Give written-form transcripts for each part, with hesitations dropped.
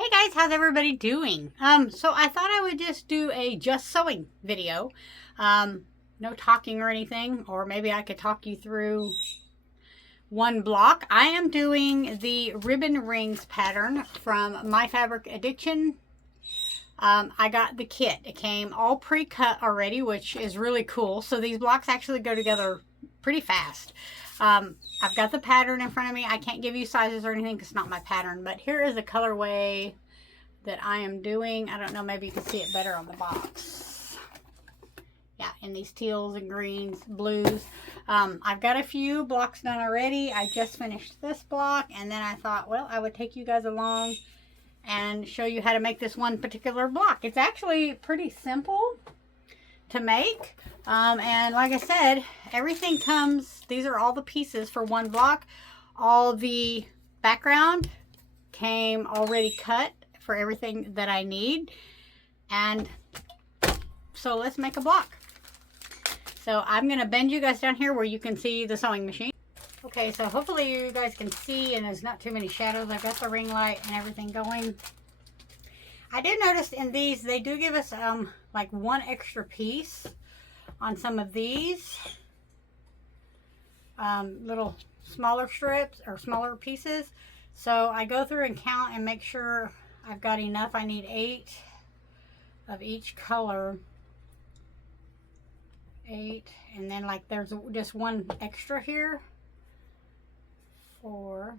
Hey guys, how's everybody doing? So I thought I would just do a just sewing video. No talking or anything, or maybe I could talk you through one block. I am doing the ribbon rings pattern from My Fabric Addiction. I got the kit. It came all pre-cut already, which is really cool. So these blocks actually go together pretty fast. I've got the pattern in front of me. I can't give you sizes or anything because it's not my pattern, but here is a colorway that I am doing. I don't know, maybe you can see it better on the box. Yeah, in these teals and greens, blues. I've got a few blocks done already. I just finished this block, and then I thought, well, I would take you guys along and show you how to make this one particular block. It's actually pretty simple to make. And like I said, everything comes, these are all the pieces for one block. All the background came already cut for everything that I need. And so let's make a block. So I'm going to bend you guys down here where you can see the sewing machine. Okay, so hopefully you guys can see and there's not too many shadows. I've got the ring light and everything going. I did notice in these, they do give us like one extra piece on some of these little smaller strips or smaller pieces. So I go through and count and make sure I've got enough. I need 8 of each color. 8, and then like there's just one extra here. 4,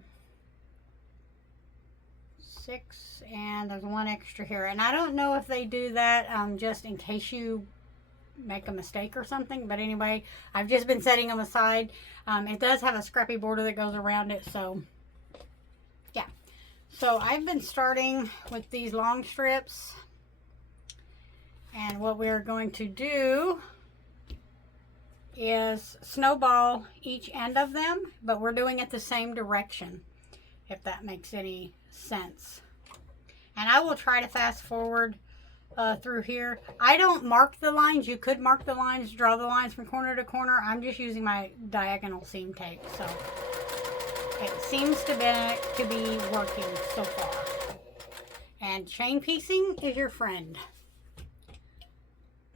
6, and there's one extra here. And I don't know if they do that just in case you make a mistake or something, but anyway, I've just been setting them aside. It does have a scrappy border that goes around it, so yeah. So I've been starting with these long strips, and what we're going to do is snowball each end of them, but we're doing it the same direction, if that makes any sense. And I will try to fast forward through here. I don't mark the lines. You could mark the lines, draw the lines from corner to corner. I'm just using my diagonal seam tape, so it seems to be working so far. And chain piecing is your friend.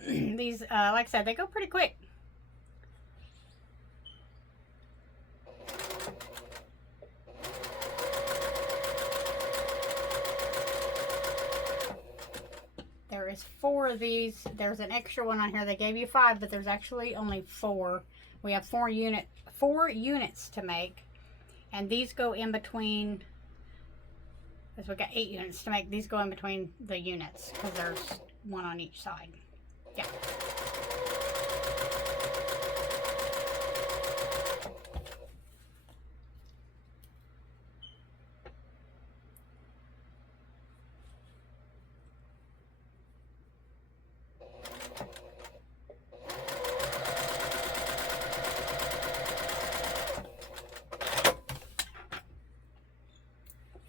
These, like I said, they go pretty quick. There is 4 of these. There's an extra one on here. They gave you 5, but there's actually only 4. We have 4 units to make, and these go in between. Because we got 8 units to make. These go in between the units because there's one on each side. Yeah.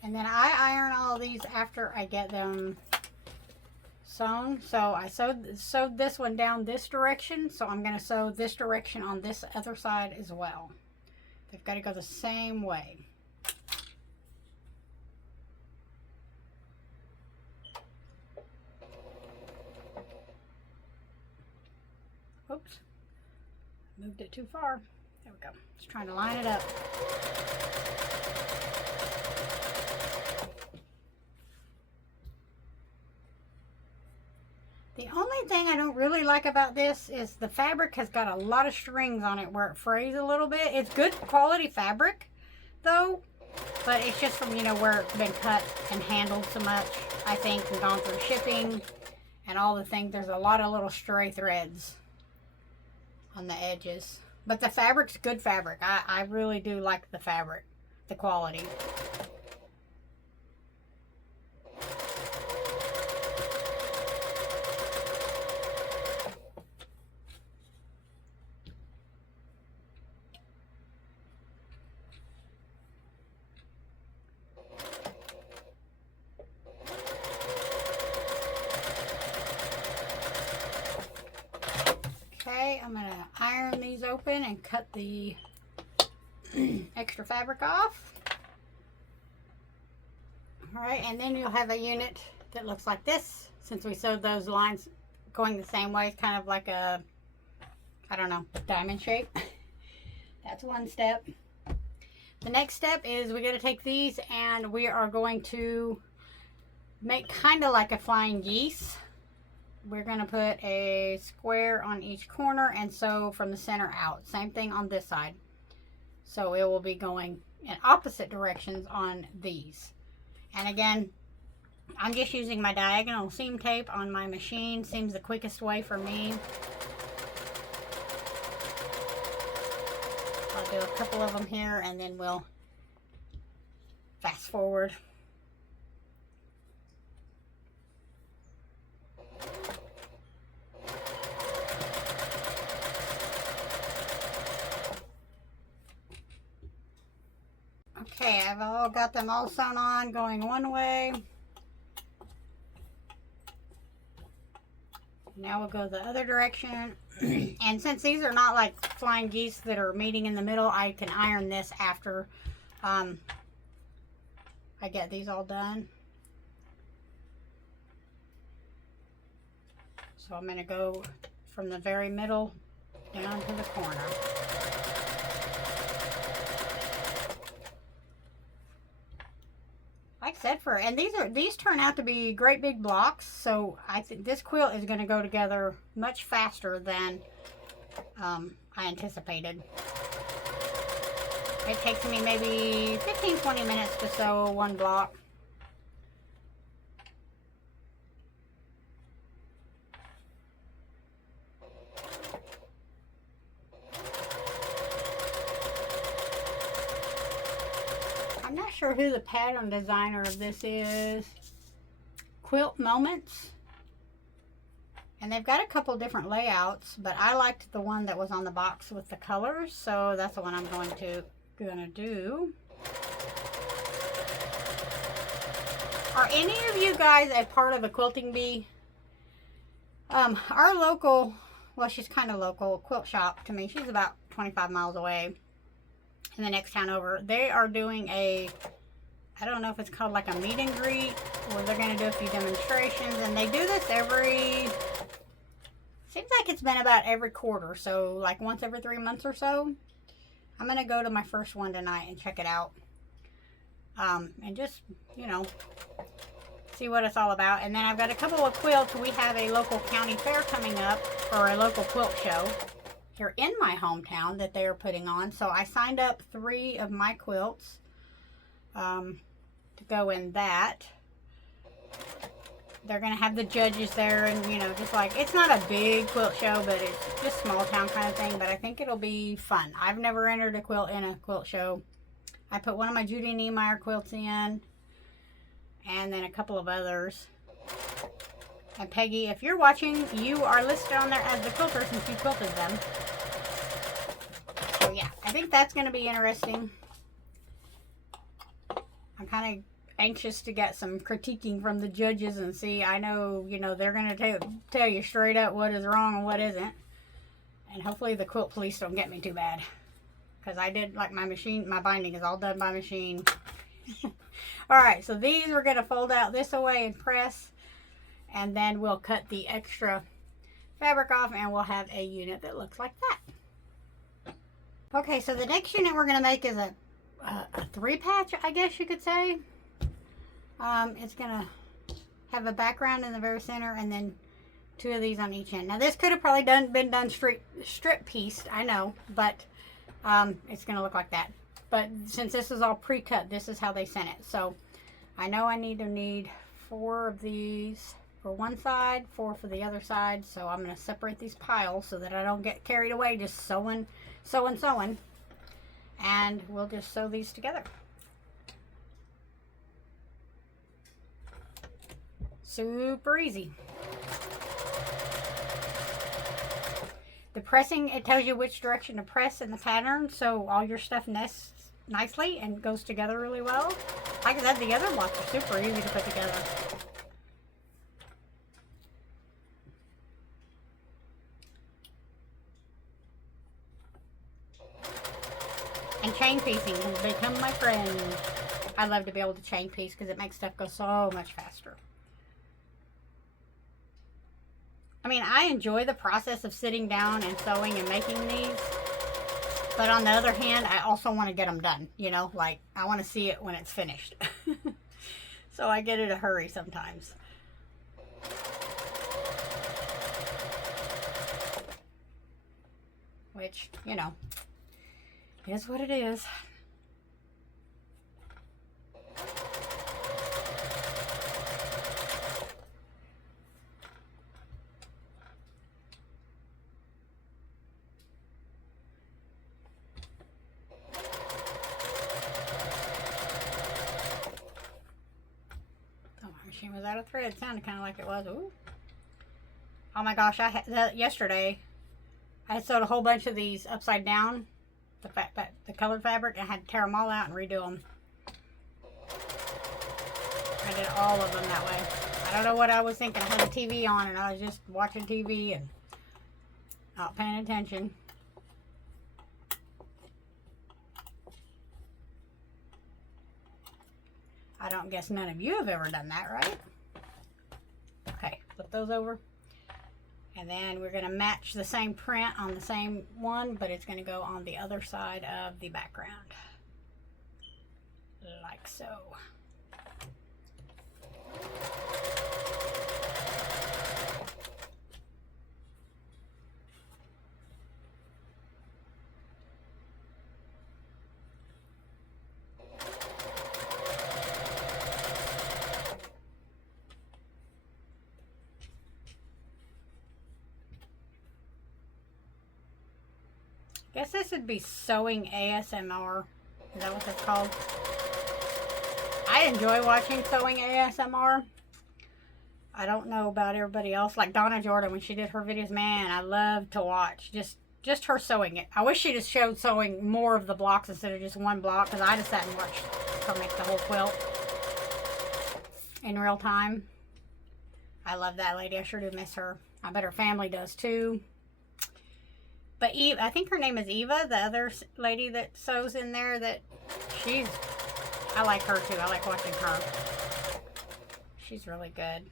And then I iron all these after I get them sewn. So I sewed this one down this direction, so I'm going to sew this direction on this other side as well. They've got to go the same way. Oops, moved it too far. There we go. Just trying to line it up. The only thing I don't really like about this is the fabric has got a lot of strings on it where it frays a little bit. It's good quality fabric though, but it's just from, you know, where it's been cut and handled so much, I think, and gone through shipping and all the things. There's a lot of little stray threads on the edges. But the fabric's good fabric. I really do like the fabric, the quality. Okay, I'm going to iron these open and cut the extra fabric off. Alright, and then you'll have a unit that looks like this. Since we sewed those lines going the same way, it's kind of like a, I don't know, diamond shape. That's one step. The next step is we got to take these and we are going to make kind of like a flying geese. We're going to put a square on each corner and sew from the center out. Same thing on this side. So it will be going in opposite directions on these. And again, I'm just using my diagonal seam tape on my machine. Seems the quickest way for me. I'll do a couple of them here and then we'll fast forward. Okay, I've all got them all sewn on, going one way. Now we'll go the other direction. And since these are not like flying geese that are meeting in the middle, I can iron this after I get these all done. So I'm going to go from the very middle down to the corner. Like I said, and these turn out to be great big blocks, so I think this quilt is going to go together much faster than I anticipated. It takes me maybe 15-20 minutes to sew one block. I'm not sure who the pattern designer of this is. Quilt Moments. And they've got a couple different layouts, but I liked the one that was on the box with the colors, so that's the one I'm going to do. Are any of you guys a part of the Quilting Bee? Our local, well, she's kind of local, quilt shop to me. She's about 25 miles away in the next town over. They are doing a, I don't know if it's called like a meet and greet, where they're going to do a few demonstrations, and they do this every, seems like it's been about every quarter, so like once every 3 months or so. I'm going to go to my first one tonight and check it out. And just, you know, see what it's all about. And then I've got a couple of quilts. We have a local county fair coming up, or a local quilt show here in my hometown that they are putting on. So I signed up 3 of my quilts to go in that. They're going to have the judges there, and, you know, just like, it's not a big quilt show, but it's just small town kind of thing, but I think it'll be fun. I've never entered a quilt in a quilt show. I put one of my Judy Niemeyer quilts in, and then a couple of others. And Peggy, if you're watching, you are listed on there as the quilter since you quilted them. So yeah, I think that's going to be interesting. I'm kind of anxious to get some critiquing from the judges and see. I know, you know, they're going to tell you straight up what is wrong and what isn't. And hopefully the quilt police don't get me too bad. Because I did, like, my machine, my binding is all done by machine. Alright, so these we're going to fold out this away and press. And then we'll cut the extra fabric off and we'll have a unit that looks like that. Okay, so the next unit we're going to make is a 3-patch, I guess you could say. It's going to have a background in the very center and then 2 of these on each end. Now this could have probably been done strip pieced, I know, but it's going to look like that. But since this is all pre-cut, this is how they sent it. So I know I need 4 of these for one side, 4 for the other side. So I'm going to separate these piles so that I don't get carried away just sewing. And we'll just sew these together. Super easy. The pressing, it tells you which direction to press in the pattern, so all your stuff nests nicely and goes together really well. Like I said, the other blocks are super easy to put together. And chain piecing has become my friend. I love to be able to chain piece because it makes stuff go so much faster. I mean, I enjoy the process of sitting down and sewing and making these. But on the other hand, I also want to get them done. You know, like I want to see it when it's finished. So I get in a hurry sometimes. Which, you know, is what it is. Machine was out of thread. It sounded kind of like it was. Ooh. Oh my gosh, I had yesterday. I had sewed a whole bunch of these upside down, the colored fabric. I had to tear them all out and redo them. I did all of them that way. I don't know what I was thinking. I had the TV on and I was just watching TV and not paying attention. I don't guess none of you have ever done that, right? Okay, flip those over. And then we're going to match the same print on the same one, but it's going to go on the other side of the background. Like so. Guess this would be sewing ASMR. Is that what that's called? I enjoy watching sewing ASMR. I don't know about everybody else. Like Donna Jordan, when she did her videos, man, I love to watch just her sewing it. I wish she just showed sewing more of the blocks instead of just one block, because I just sat and watched her make the whole quilt in real time. I love that lady. I sure do miss her. I bet her family does too. But Eve, I think her name is Eva, the other lady that sews in there, I like her too. I like watching her. She's really good.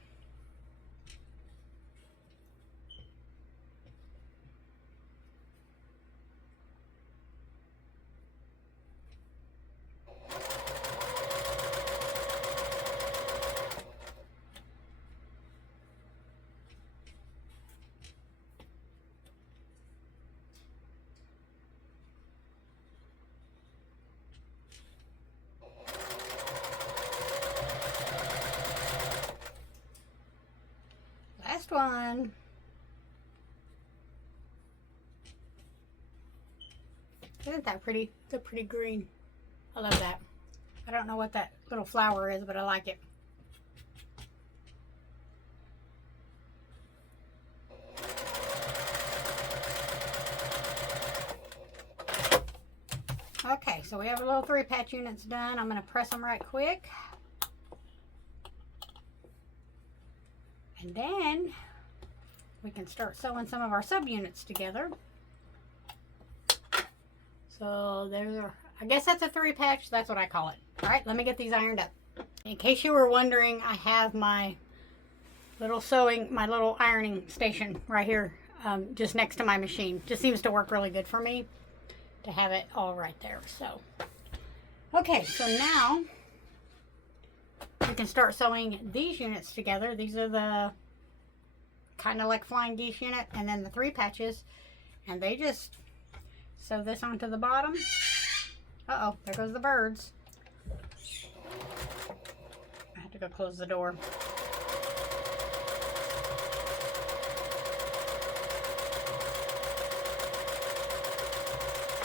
Last one. Isn't that pretty? It's a pretty green. I love that. I don't know what that little flower is, but I like it. Okay, so we have our little 3-patch units done. I'm going to press them right quick. And then we can start sewing some of our subunits together. So there's our, I guess that's a 3-patch. That's what I call it. All right, let me get these ironed up. In case you were wondering, I have my little ironing station right here, just next to my machine. Just seems to work really good for me to have it all right there. So, okay, so now we can start sewing these units together. These are the kind of like flying geese unit, and then the 3 patches, and they just sew this onto the bottom. Uh-oh, there goes the birds. I have to go close the door.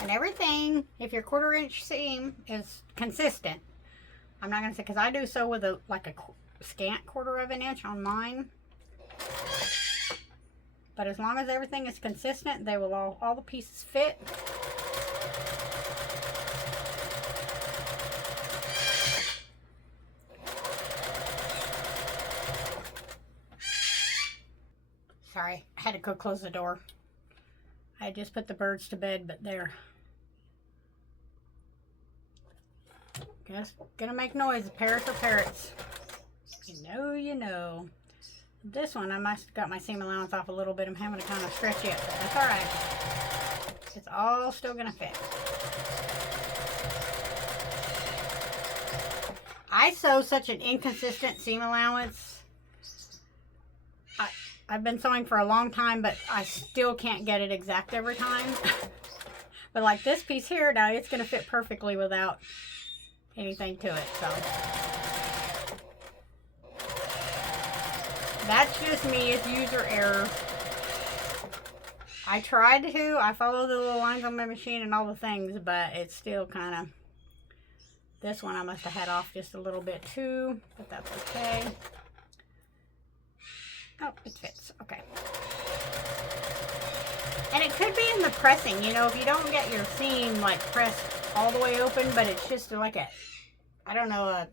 And everything, if your 1/4 inch seam is consistent, I'm not going to say, because I do sew with a scant 1/4 of an inch on mine. But as long as everything is consistent, they will all the pieces fit. Sorry, I had to go close the door. I just put the birds to bed, but they're Just gonna make noise. Parrots are parrots. You know. This one, I must have got my seam allowance off a little bit. I'm having to kind of stretch it, but that's alright. It's all still gonna fit. I sew such an inconsistent seam allowance. I've been sewing for a long time, but I still can't get it exact every time. But like this piece here, now it's gonna fit perfectly without anything to it, so. That's just me, it's user error. I tried to, I follow the little lines on my machine and all the things, but it's still kind of, this one I must have had off just a little bit too, but that's okay. Oh, it fits, okay. And it could be in the pressing, you know, if you don't get your seam like pressed all the way open, but it's just like a, I don't know,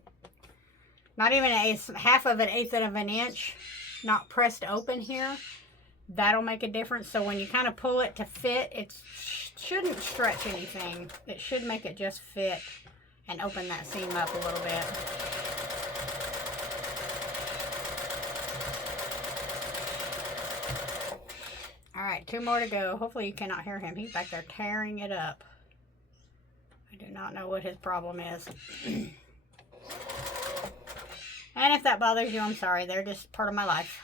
not even half of an eighth of an inch, not pressed open here. That'll make a difference. So when you kind of pull it to fit, it shouldn't stretch anything. It should make it just fit and open that seam up a little bit. All right, 2 more to go. Hopefully you cannot hear him. He's back there tearing it up. I do not know what his problem is. And if that bothers you, I'm sorry. They're just part of my life.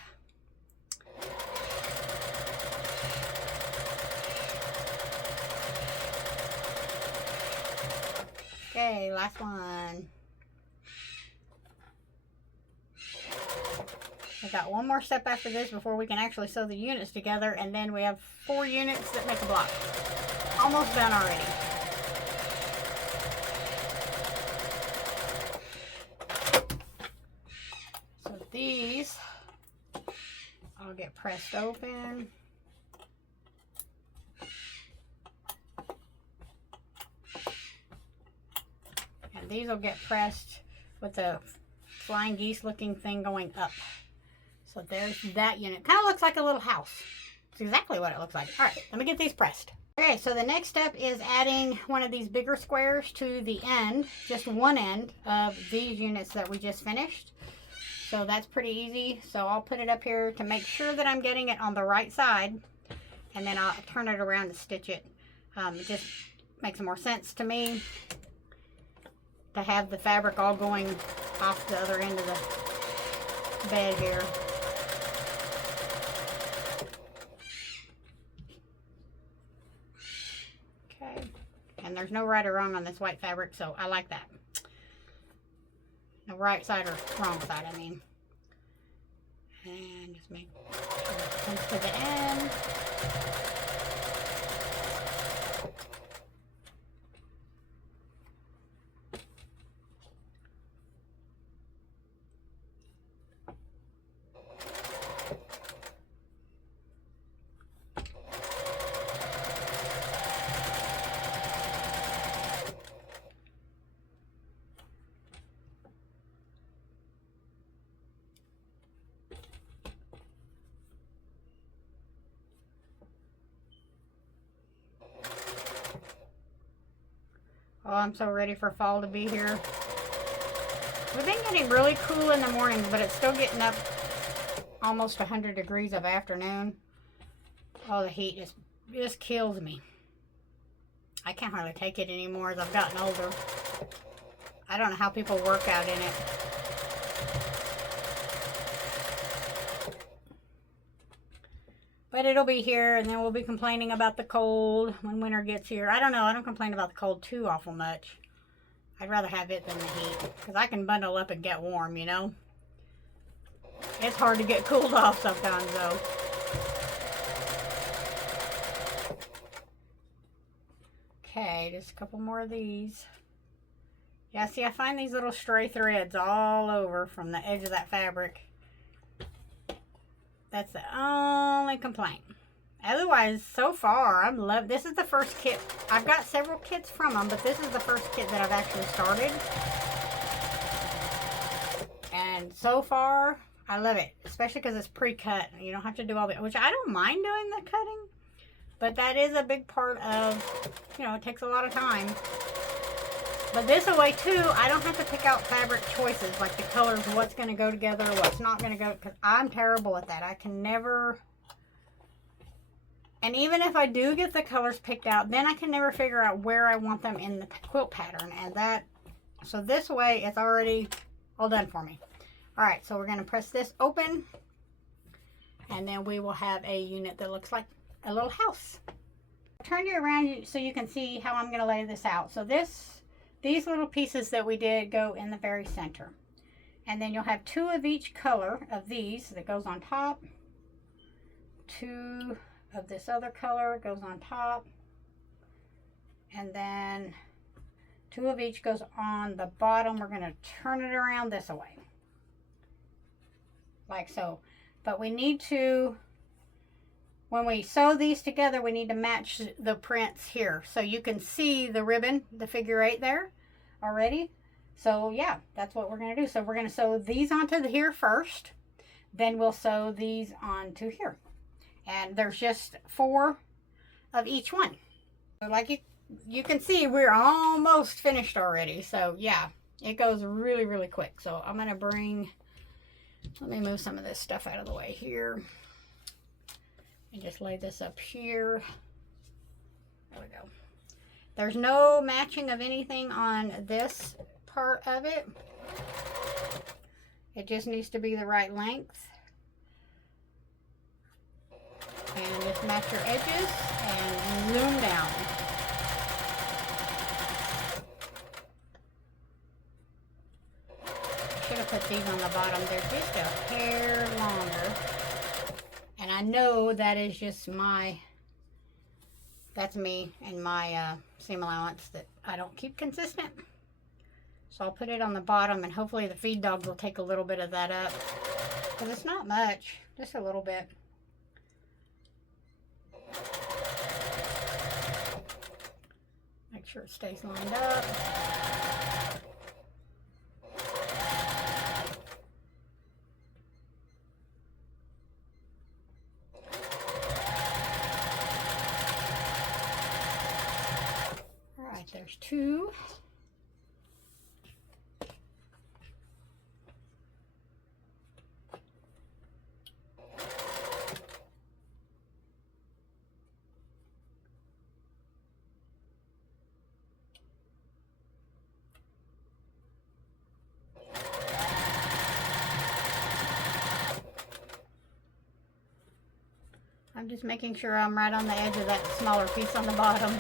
Okay, last one. We got one more step after this before we can actually sew the units together, and then we have 4 units that make a block. Almost done already. So these I'll get pressed open. And these will get pressed with the flying geese looking thing going up. So there's that unit. Kind of looks like a little house. It's exactly what it looks like. All right, let me get these pressed. Okay, so the next step is adding one of these bigger squares to the end, just one end of these units that we just finished. So that's pretty easy. So I'll put it up here to make sure that I'm getting it on the right side, and then I'll turn it around to stitch it. It just makes more sense to me to have the fabric all going off the other end of the bed here. Okay, and there's no right or wrong on this white fabric, so I like that. No right side or wrong side, I mean. And just make sure it comes to the end. Oh, I'm so ready for fall to be here. We've been getting really cool in the mornings, but it's still getting up almost 100 degrees of afternoon. Oh, the heat just kills me. I can't hardly take it anymore as I've gotten older. I don't know how people work out in it. But it'll be here, and then we'll be complaining about the cold when winter gets here. I don't know. I don't complain about the cold too awful much. I'd rather have it than the heat, because I can bundle up and get warm, you know. It's hard to get cooled off sometimes, though. Okay, just a couple more of these. Yeah, see, I find these little stray threads all over from the edge of that fabric. That's the only complaint. Otherwise, so far, I'm loving. This is the first kit. I've got several kits from them, but this is the first kit that I've actually started. And so far, I love it. Especially because it's pre-cut. You don't have to do all the, which I don't mind doing the cutting. But that is a big part of, you know, it takes a lot of time. But this way too, I don't have to pick out fabric choices, like the colors, what's going to go together, what's not going to go, because I'm terrible at that. I can never, and even if I do get the colors picked out, then I can never figure out where I want them in the quilt pattern. And that, so this way it's already all done for me. All right, so we're going to press this open, and then we will have a unit that looks like a little house. I'll turn you around so you can see how I'm going to lay this out. So these little pieces that we did go in the very center. And then you'll have 2 of each color of these that goes on top. 2 of this other color goes on top. And then 2 of each goes on the bottom. We're going to turn it around this way. Like so. But we need to, when we sew these together, we need to match the prints here. So you can see the ribbon, the figure 8 there already. So yeah, that's what we're going to do. So we're going to sew these onto here first. Then we'll sew these onto here. And there's just 4 of each one. So like you can see, we're almost finished already. So yeah, it goes really, really quick. So I'm going to bring, let me move some of this stuff out of the way here. And just lay this up here. There we go. There's no matching of anything on this part of it. It just needs to be the right length. And just match your edges and loom down. Should have put these on the bottom. They're just a hair longer. And I know that is just that's me and my seam allowance that I don't keep consistent. So I'll put it on the bottom, and hopefully the feed dog will take a little bit of that up. Because it's not much, just a little bit. Make sure it stays lined up. Alright, there's 2. I'm just making sure I'm right on the edge of that smaller piece on the bottom.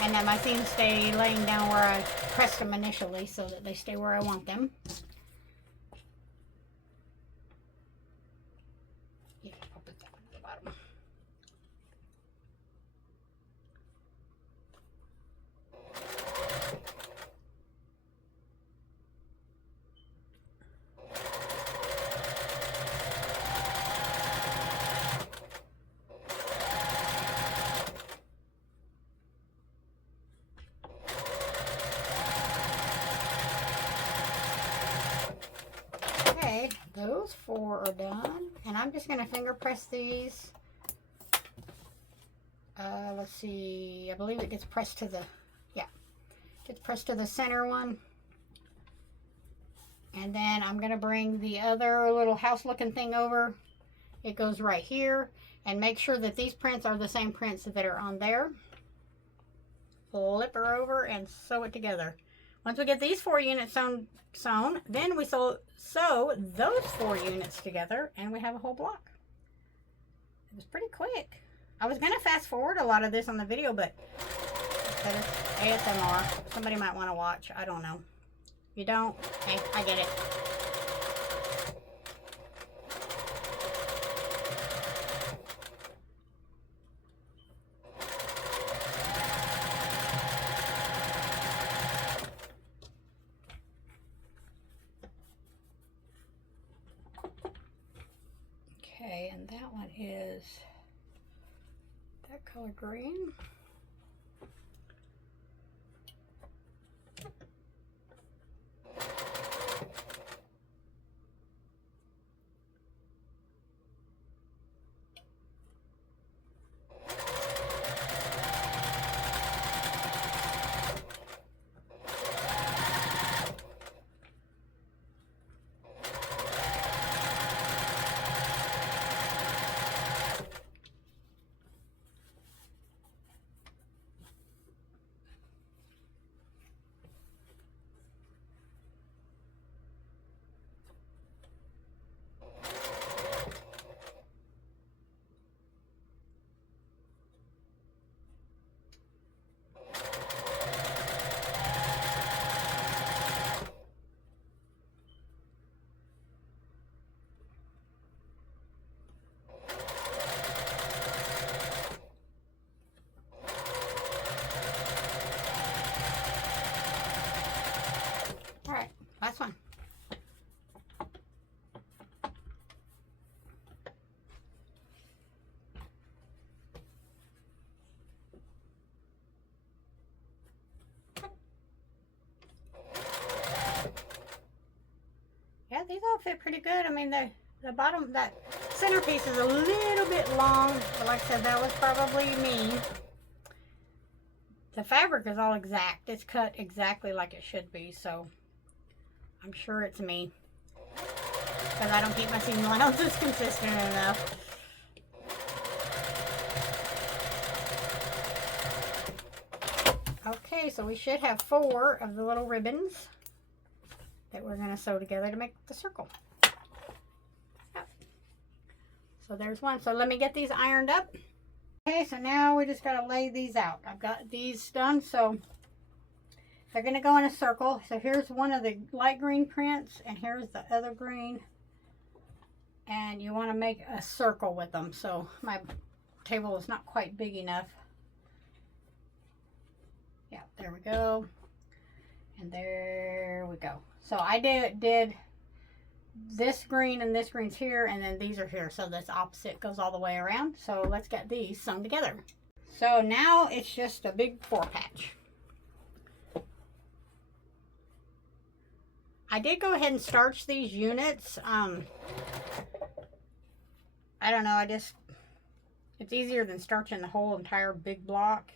And that my seams stay laying down where I pressed them initially so that they stay where I want them. Yeah, I'll put that one at the bottom. Okay, those 4 are done, and I'm just going to finger press these. Let's see, I believe it gets pressed to the, yeah, gets pressed to the center one. And then I'm going to bring the other little house looking thing over. It goes right here, and make sure that these prints are the same prints that are on there. Flip her over and sew it together. Once we get these 4 units sewn, then we sew those 4 units together, and we have a whole block. It was pretty quick. I was going to fast forward a lot of this on the video, but ASMR. Somebody might want to watch. I don't know. You don't? Hey, I get it. Okay, and that one is that color green. these all fit pretty good. I mean, the bottom, that centerpiece is a little bit long, but like I said, that was probably me. The fabric is all exact. It's cut exactly like it should be, so I'm sure it's me, because I don't keep my seam allowances consistent enough. Okay, so we should have 4 of the little ribbons that we're going to sew together to make the circle. Yep. So there's one. So let me get these ironed up. Okay, so now we just got to lay these out. I've got these done, so they're going to go in a circle. So here's one of the light green prints, and here's the other green. And you want to make a circle with them. So my table is not quite big enough. Yeah, there we go. And there we go. So I did this green and this green's here, and then these are here. So this opposite goes all the way around. So let's get these sewn together. So now it's just a big 4-patch. I did go ahead and starch these units. I don't know, it's easier than starching the whole entire big block.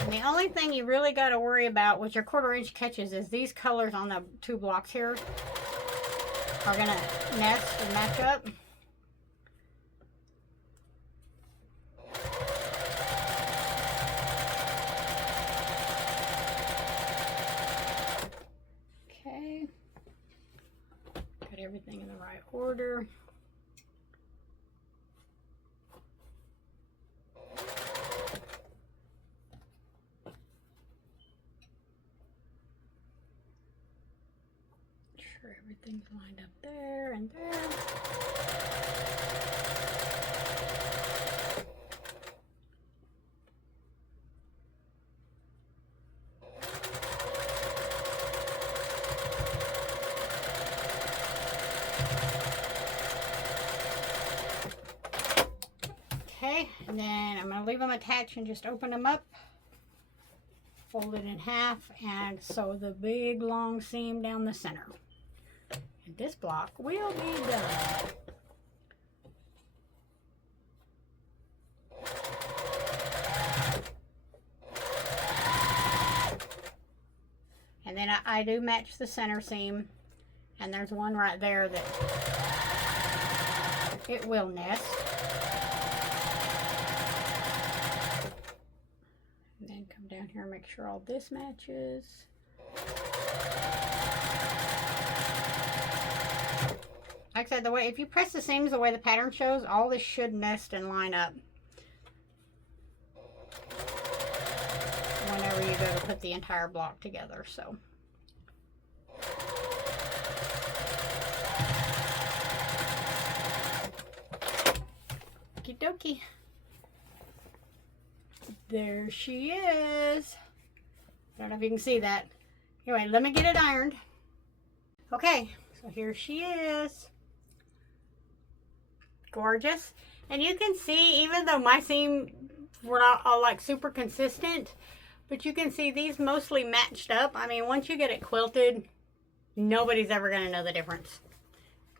And the only thing you really got to worry about with your 1/4 inch catches is these colors on the 2 blocks here are going to nest and match up. Okay. Got everything in the right order. Everything's lined up there and there. Okay, and then I'm going to leave them attached and just open them up. Fold it in half and sew the big long seam down the center. And this block will be done. And then I do match the center seam, and there's one right there that it will nest. And then come down here and make sure all this matches. Like I said, the way, if you press the seams the way the pattern shows, all this should nest and line up whenever you go to put the entire block together. So okie dokie. There she is. I don't know if you can see that. Anyway, let me get it ironed. Okay, so here she is. Gorgeous. And you can see, even though my seam were not all like super consistent, but you can see these mostly matched up. I mean, once you get it quilted, nobody's ever going to know the difference.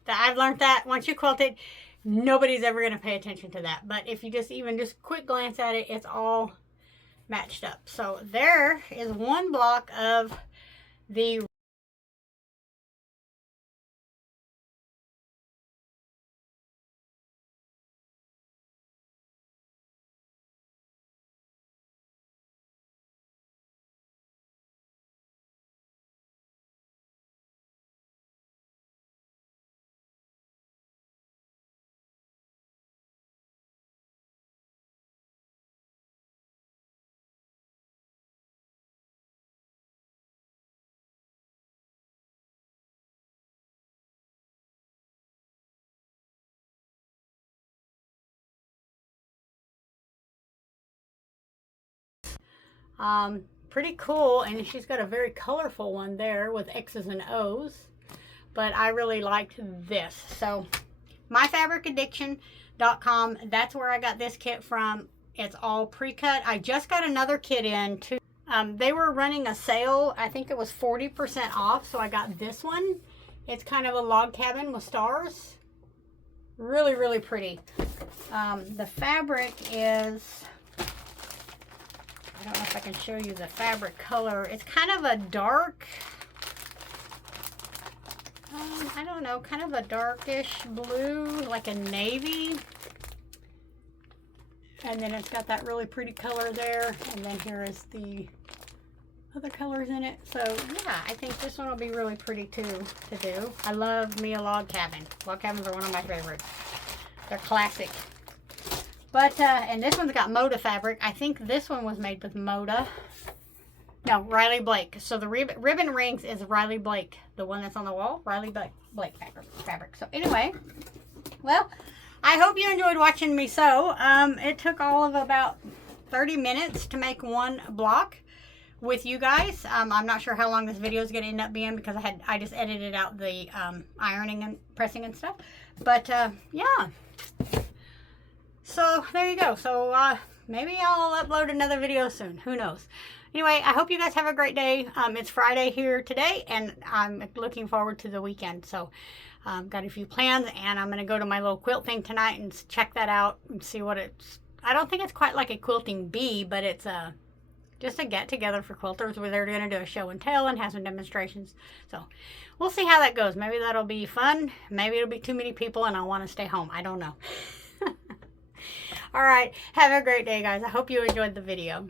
I've learned that once you quilt it, nobody's ever going to pay attention to that. But if you just quick glance at it, it's all matched up. So there is one block of the pretty cool, and she's got a very colorful one there with X's and O's, but I really liked this. So myfabricaddiction.com, that's where I got this kit from. It's all pre-cut. I just got another kit in too. They were running a sale. I think it was 40% off, so I got this one. It's kind of a log cabin with stars. Really, really pretty. The fabric is, I don't know if I can show you the fabric color. It's kind of a dark, I don't know, kind of a darkish blue, like a navy. And then it's got that really pretty color there. And then here is the other colors in it. So yeah, I think this one will be really pretty too to do. I love me a log cabin. Log cabins are one of my favorites. They're classic. But, and this one's got Moda fabric. I think this one was made with Moda. No, Riley Blake. So the ribbon rings is Riley Blake. The one that's on the wall, Riley Blake fabric. So anyway, well, I hope you enjoyed watching me sew. It took all of about 30 minutes to make one block with you guys. I'm not sure how long this video is going to end up being because I just edited out the ironing and pressing and stuff. But yeah. So there you go. So maybe I'll upload another video soon. Who knows? Anyway, I hope you guys have a great day. It's Friday here today, and I'm looking forward to the weekend. So got a few plans, and I'm going to go to my little quilt thing tonight and check that out and see what it's... I don't think it's quite like a quilting bee, but it's just a get-together for quilters where they're going to do a show and tell and have some demonstrations. So we'll see how that goes. Maybe that'll be fun. Maybe it'll be too many people and I'll want to stay home. I don't know. All right. Have a great day, guys. I hope you enjoyed the video.